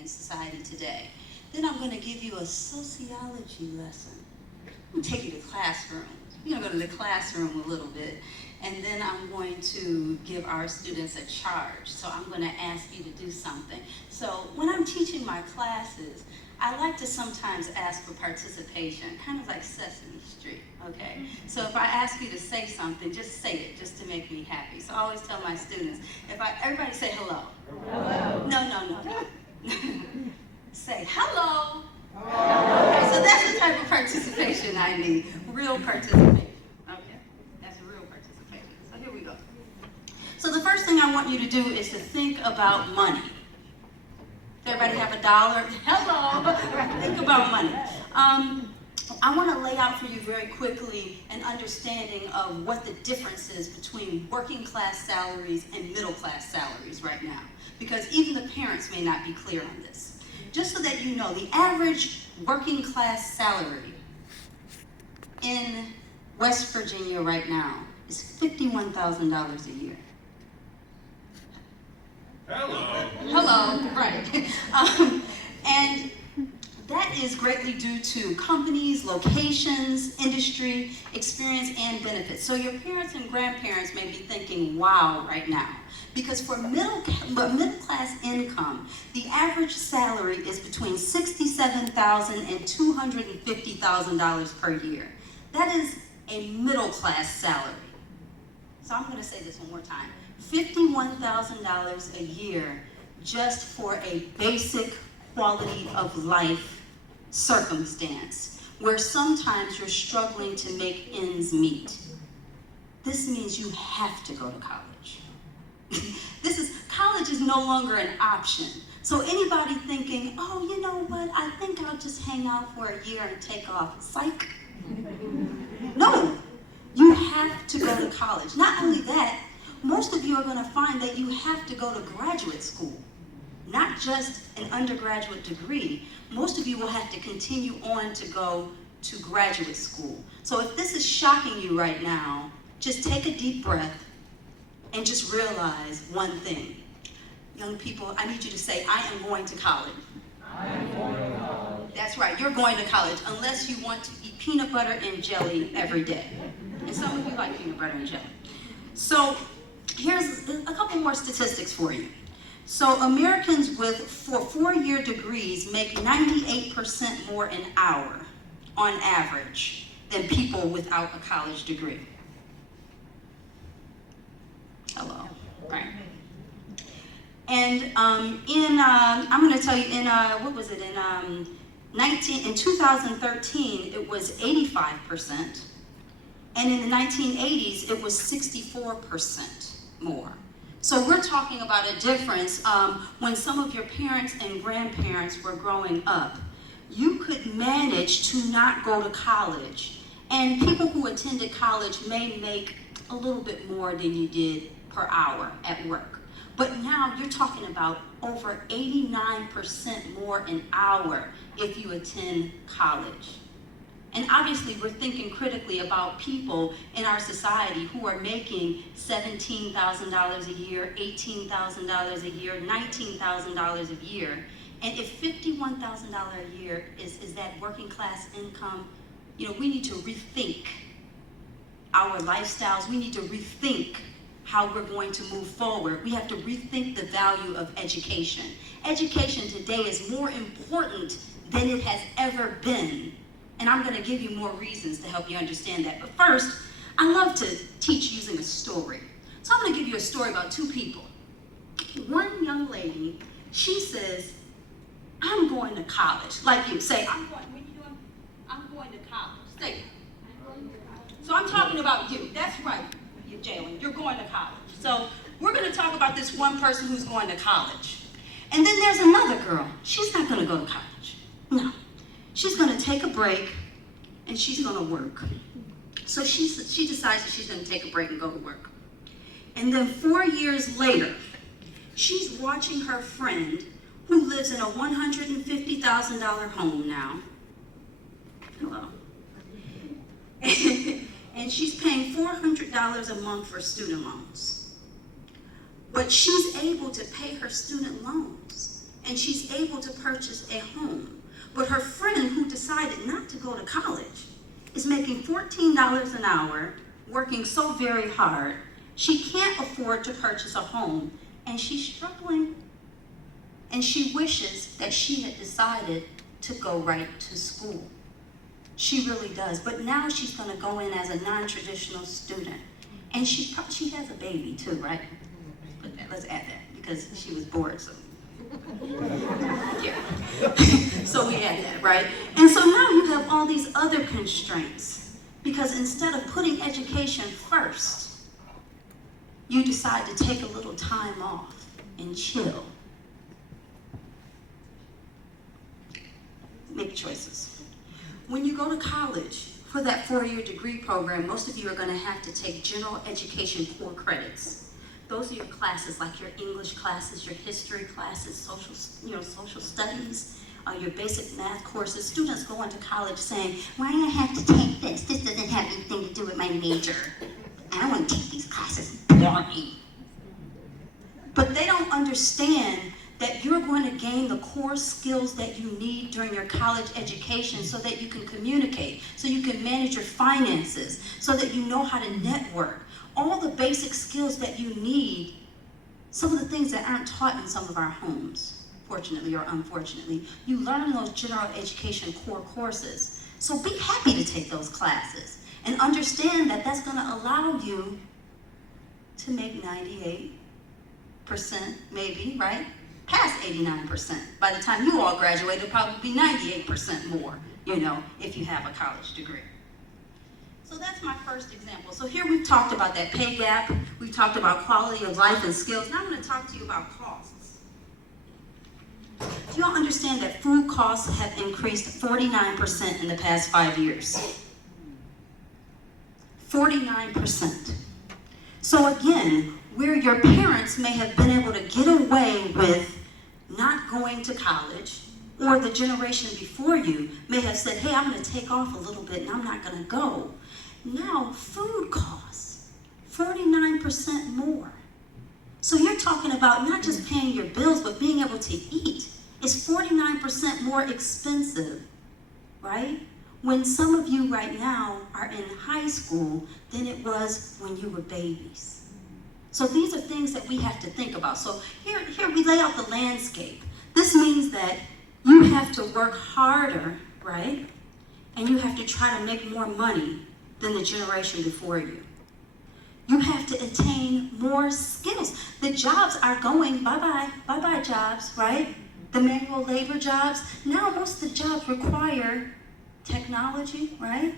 in society today. Then I'm going to give you a sociology lesson. I'm going to take you to classroom. We're going to go to the classroom a little bit, and then I'm going to give our students a charge. So I'm going to ask you to do something. So when I'm teaching my classes, I like to sometimes ask for participation, kind of like Sesame Street, okay? So if I ask you to say something, just say it, just to make me happy. So I always tell my students, everybody say hello. Hello. No. Say hello. Okay, so that's the type of participation I need, real participation. Okay, that's real participation. So here we go. So the first thing I want you to do is to think about money. Does everybody have $1? Hello. Think about money. I want to lay out for you very quickly an understanding of what the difference is between working class salaries and middle class salaries right now, because even the parents may not be clear on this. Just so that you know, the average working class salary in West Virginia right now is $51,000 a year. Hello, right. And that is greatly due to companies, locations, industry, experience, and benefits. So your parents and grandparents may be thinking, wow, right now. Because for middle class income, the average salary is between $67,000 and $250,000 per year. That is a middle class salary. So I'm going to say this one more time. $51,000 a year just for a basic quality of life circumstance where sometimes you're struggling to make ends meet. This means you have to go to college. College is no longer an option. So anybody thinking, oh, you know what, I think I'll just hang out for a year and take off. Psych. No, you have to go to college. Not only that, most of you are going to find that you have to go to graduate school. Not just an undergraduate degree. Most of you will have to continue on to go to graduate school. So if this is shocking you right now, just take a deep breath and just realize one thing. Young people, I need you to say, I am going to college. I am going to college. That's right, you're going to college, unless you want to eat peanut butter and jelly every day. And some of you like peanut butter and jelly. So here's a couple more statistics for you. So Americans for 4-year degrees make 98% more an hour on average than people without a college degree. Hello, right. And I'm going to tell you in 2013 it was 85%, and in the 1980s it was 64% more. So we're talking about a difference. When some of your parents and grandparents were growing up, you could manage to not go to college, and people who attended college may make a little bit more than you did per hour at work. But now you're talking about over 89% more an hour if you attend college. And obviously we're thinking critically about people in our society who are making $17,000 a year, $18,000 a year, $19,000 a year. And if $51,000 a year is that working class income, we need to rethink our lifestyles. We need to rethink how we're going to move forward. We have to rethink the value of education. Education today is more important than it has ever been. And I'm going to give you more reasons to help you understand that. But first, I love to teach using a story. So I'm going to give you a story about two people. One young lady, she says, I'm going to college. Like you, say, I'm going to college. Say it. So I'm talking about you. That's right, Jalen. You're going to college. So we're going to talk about this one person who's going to college. And then there's another girl. She's not going to go to college. No. She's going to take a break and she's going to work. So she decides that she's going to take a break and go to work. And then 4 years later, she's watching her friend who lives in a $150,000 home now. Hello. And she's paying $400 a month for student loans. But she's able to pay her student loans. and she's able to purchase a home. But her friend who decided not to go to college is making $14 an hour, working so very hard, she can't afford to purchase a home, and she's struggling. And she wishes that she had decided to go right to school. She really does. But now she's going to go in as a non-traditional student. And she has a baby too, right? Let's add that, because she was bored, so. Yeah. So we add that, right? And so now you have all these other constraints, because instead of putting education first, you decide to take a little time off and chill. Make choices. When you go to college for that 4-year degree program, most of you are going to have to take general education core credits. Those are your classes, like your English classes, your history classes, social studies, your basic math courses. Students go into college saying, "Why do I have to take this? This doesn't have anything to do with my major. I don't want to take these classes. Boring." But they don't understand that you're going to gain the core skills that you need during your college education so that you can communicate, so you can manage your finances, so that you know how to network. All the basic skills that you need, some of the things that aren't taught in some of our homes, fortunately or unfortunately, you learn those general education core courses. So be happy to take those classes and understand that that's going to allow you to make 98%, maybe, right? Past 89%. By the time you all graduate, it'll probably be 98% more, if you have a college degree. So that's my first example. So here we've talked about that pay gap. We've talked about quality of life and skills. Now I'm going to talk to you about costs. Do you all understand that food costs have increased 49% in the past 5 years? 49%. So again, where your parents may have been able to get away with not going to college, or the generation before you may have said, "Hey, I'm going to take off a little bit and I'm not going to go." Now food costs 49% more. So you're talking about not just paying your bills, but being able to eat is 49% more expensive, right? When some of you right now are in high school than it was when you were babies. So these are things that we have to think about. So here we lay out the landscape. This means that you have to work harder, right? And you have to try to make more money than the generation before you. You have to attain more skills. The jobs are going bye-bye, bye-bye jobs, right? The manual labor jobs. Now most of the jobs require technology, right?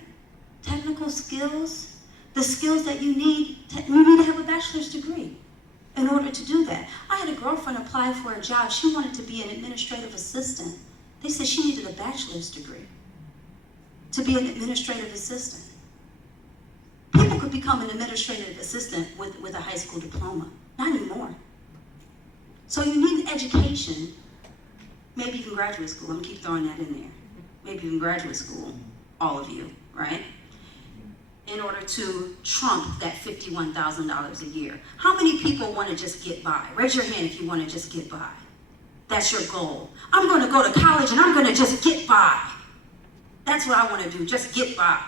Technical skills. The skills that you need to have a bachelor's degree in order to do that. I had a girlfriend apply for a job. She wanted to be an administrative assistant. They said she needed a bachelor's degree to be an administrative assistant. People could become an administrative assistant with a high school diploma. Not anymore. So you need education, maybe even graduate school. I'm going to keep throwing that in there. Maybe even graduate school, all of you, right? In order to trump that $51,000 a year. How many people want to just get by? Raise your hand if you want to just get by. That's your goal. I'm going to go to college and I'm going to just get by. That's what I want to do, just get by.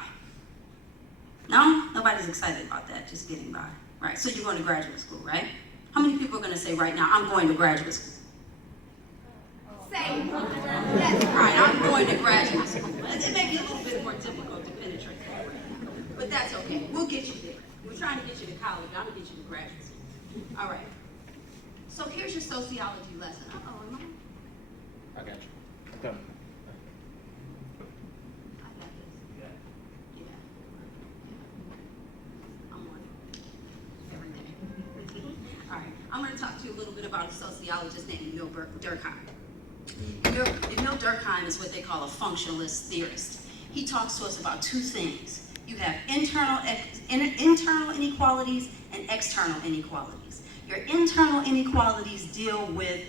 No? Nobody's excited about that, just getting by. Right, so you're going to graduate school, right? How many people are going to say right now, "I'm going to graduate school"? Say, that's right, I'm going to graduate school. It may be a little bit more difficult to penetrate that, but that's okay. We'll get you there. We're trying to get you to college. I'm going to get you to graduate school. All right. So here's your sociology lesson. Uh-oh, am I? I got you. Done. I got this. Yeah. I'm on it. Every day. All right. I'm going to talk to you a little bit about a sociologist named Emil Durkheim. Emil Durkheim is what they call a functionalist theorist. He talks to us about two things. You have internal inequalities and external inequalities. Your internal inequalities deal with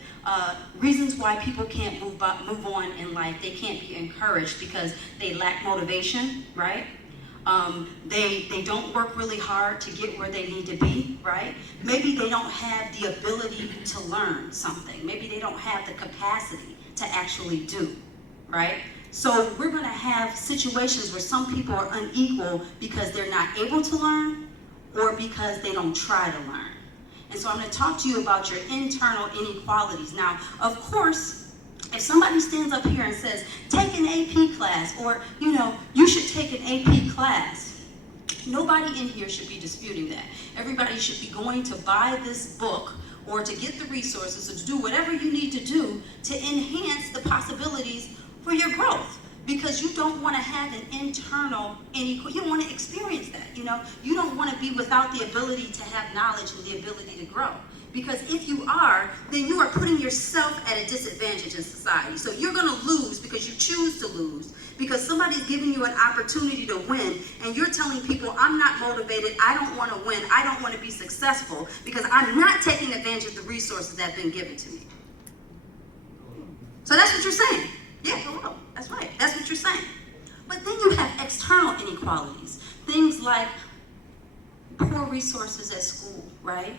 reasons why people can't move on in life. They can't be encouraged because they lack motivation, right? They don't work really hard to get where they need to be, right? Maybe they don't have the ability to learn something. Maybe they don't have the capacity to actually do, right? So we're going to have situations where some people are unequal because they're not able to learn or because they don't try to learn. And so I'm going to talk to you about your internal inequalities. Now, of course, if somebody stands up here and says, take an AP class, or, you should take an AP class, nobody in here should be disputing that. Everybody should be going to buy this book or to get the resources or to do whatever you need to do to enhance the possibilities for your growth. Because you don't want to have an internal inequality. You don't want to experience that, You don't want to be without the ability to have knowledge and the ability to grow. Because if you are, then you are putting yourself at a disadvantage in society. So you're going to lose because you choose to lose. Because somebody's giving you an opportunity to win, and you're telling people, I'm not motivated, I don't want to win, I don't want to be successful, because I'm not taking advantage of the resources that have been given to me. So that's what you're saying. Yeah, hello. That's right. That's what you're saying. But then you have external inequalities. Things like poor resources at school, right?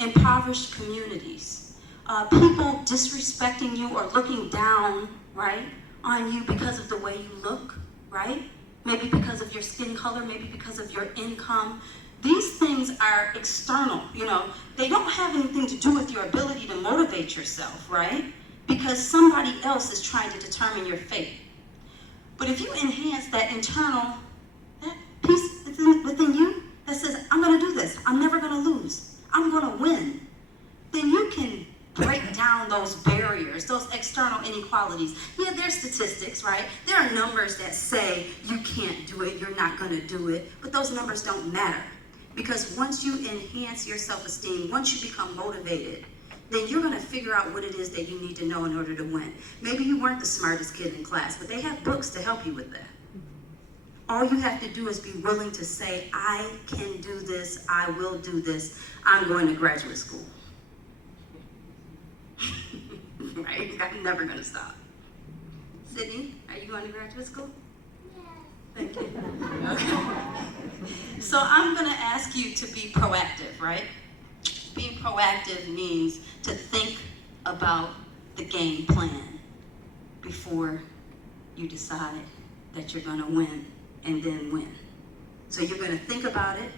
Impoverished communities. People disrespecting you or looking down, right, on you because of the way you look, right? Maybe because of your skin color, maybe because of your income. These things are external, They don't have anything to do with your ability to motivate yourself, right? Because somebody else is trying to determine your fate. But if you enhance that piece within you that says, I'm going to do this, I'm never going to lose, I'm going to win, then you can break down those barriers, those external inequalities. Yeah, there's statistics, right? There are numbers that say you can't do it, you're not going to do it, but those numbers don't matter. Because once you enhance your self-esteem, once you become motivated, then you're going to figure out what it is that you need to know in order to win. Maybe you weren't the smartest kid in class, but they have books to help you with that. All you have to do is be willing to say, I can do this, I will do this, I'm going to graduate school. Right? I'm never going to stop. Sydney, are you going to graduate school? Yes. Thank you. Okay. So I'm going to ask you to be proactive, right? Being proactive means to think about the game plan before you decide that you're going to win and then win. So you're going to think about it,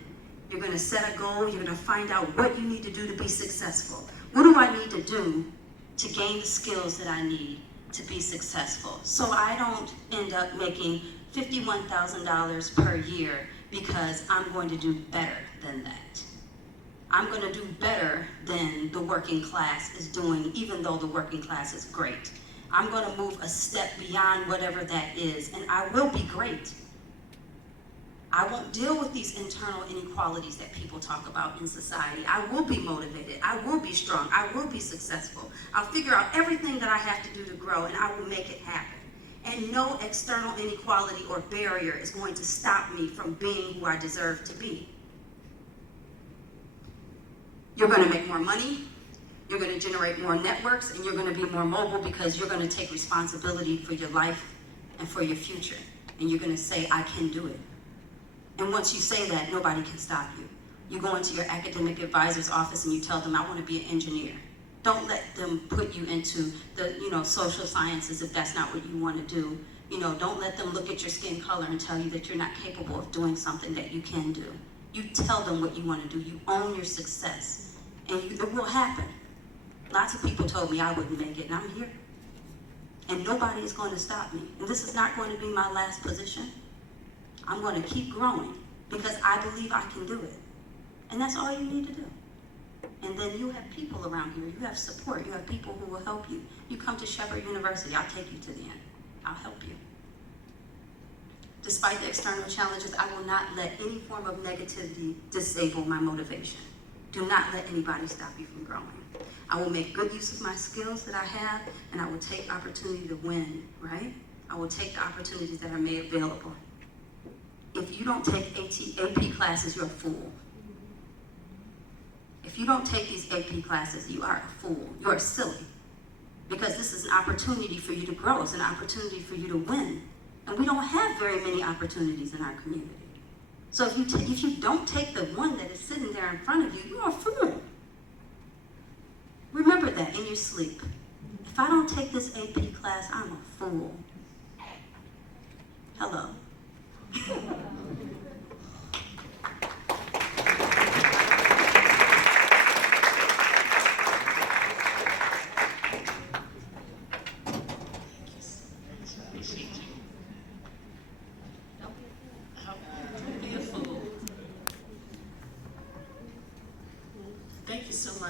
you're going to set a goal, you're going to find out what you need to do to be successful. What do I need to do to gain the skills that I need to be successful so I don't end up making $51,000 per year because I'm going to do better than that. I'm going to do better than the working class is doing, even though the working class is great. I'm going to move a step beyond whatever that is, and I will be great. I won't deal with these internal inequalities that people talk about in society. I will be motivated. I will be strong. I will be successful. I'll figure out everything that I have to do to grow, and I will make it happen. And no external inequality or barrier is going to stop me from being who I deserve to be. You're going to make more money, you're going to generate more networks, and you're going to be more mobile because you're going to take responsibility for your life and for your future. And you're going to say, I can do it. And once you say that, nobody can stop you. You go into your academic advisor's office and you tell them, I want to be an engineer. Don't let them put you into the, social sciences if that's not what you want to do. Don't let them look at your skin color and tell you that you're not capable of doing something that you can do. You tell them what you want to do. You own your success. And it will happen. Lots of people told me I wouldn't make it, and I'm here. And nobody is going to stop me. And this is not going to be my last position. I'm going to keep growing because I believe I can do it. And that's all you need to do. And then you have people around here. You have support. You have people who will help you. You come to Shepherd University, I'll take you to the end. I'll help you. Despite the external challenges, I will not let any form of negativity disable my motivation. Do not let anybody stop you from growing. I will make good use of my skills that I have, and I will take opportunity to win, right? I will take the opportunities that are made available. If you don't take AP classes, you're a fool. If you don't take these AP classes, you are a fool. You are silly. Because this is an opportunity for you to grow. It's an opportunity for you to win. And we don't have very many opportunities in our community. So if you don't take the one that is sitting there in front of you, you're a fool. Remember that in your sleep. If I don't take this AP class, I'm a fool. Hello. Thank you so much.